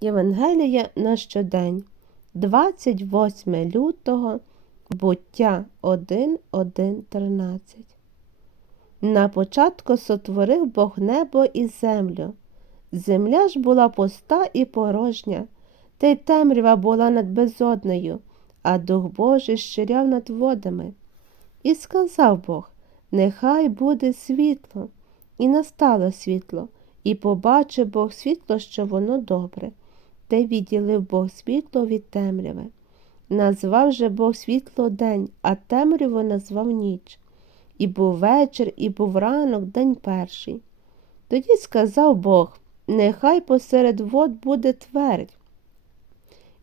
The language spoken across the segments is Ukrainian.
Євангелія на щодень, 28 лютого, буття 1, 1, 13. На початку сотворив Бог небо і землю. Земля ж була пуста і порожня, та й темрява була над безоднею, а Дух Божий щиряв над водами. І сказав Бог: Нехай буде світло. І настало світло, і побачив Бог світло, що воно добре, й відділив Бог світло від темряви. Назвав же Бог світло день, а темряву назвав ніч. І був вечір, і був ранок, день перший. Тоді сказав Бог: Нехай посеред вод буде твердь,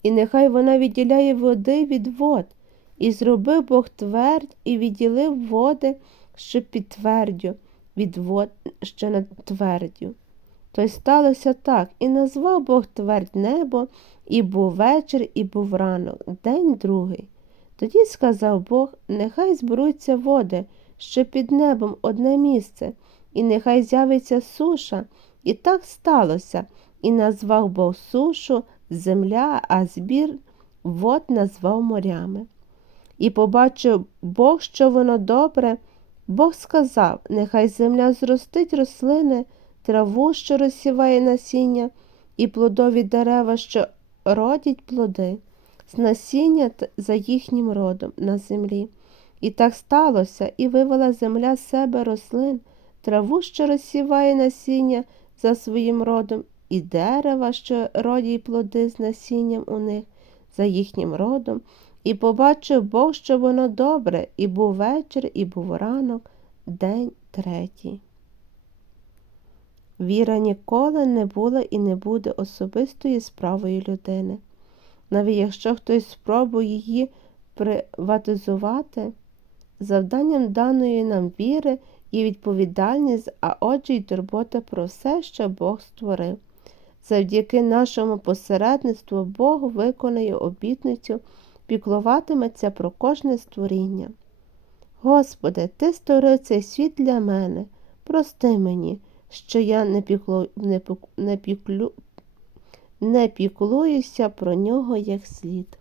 і нехай вона відділяє води від вод. І зробив Бог твердь і відділив води, що під твердю, від вод, що над твердю. То й сталося так, і назвав Бог твердь небо, і був вечір, і був ранок, день другий. Тоді сказав Бог, нехай зберуться води, що під небом одне місце, і нехай з'явиться суша, і так сталося, і назвав Бог сушу земля, а збір вод назвав морями. І побачив Бог, що воно добре. Бог сказав: Нехай земля зростить рослини, траву, що розсіває насіння, і плодові дерева, що родять плоди, з насіння за їхнім родом на землі. І так сталося, і вивела земля з себе рослин, траву, що розсіває насіння за своїм родом, і дерева, що родять плоди з насінням у них, за їхнім родом. І побачив Бог, що воно добре, і був вечір, і був ранок, день третій. Віра ніколи не була і не буде особистою справою людини. Навіть якщо хтось спробує її приватизувати, завданням даної нам віри і відповідальність, а отже й турбота про все, що Бог створив. Завдяки нашому посередництву Бог виконує обітницю піклуватиметься про кожне створіння. Господи, Ти створив цей світ для мене, прости мені, що я не, пікло, не, піклю, не піклуюся про нього як слід.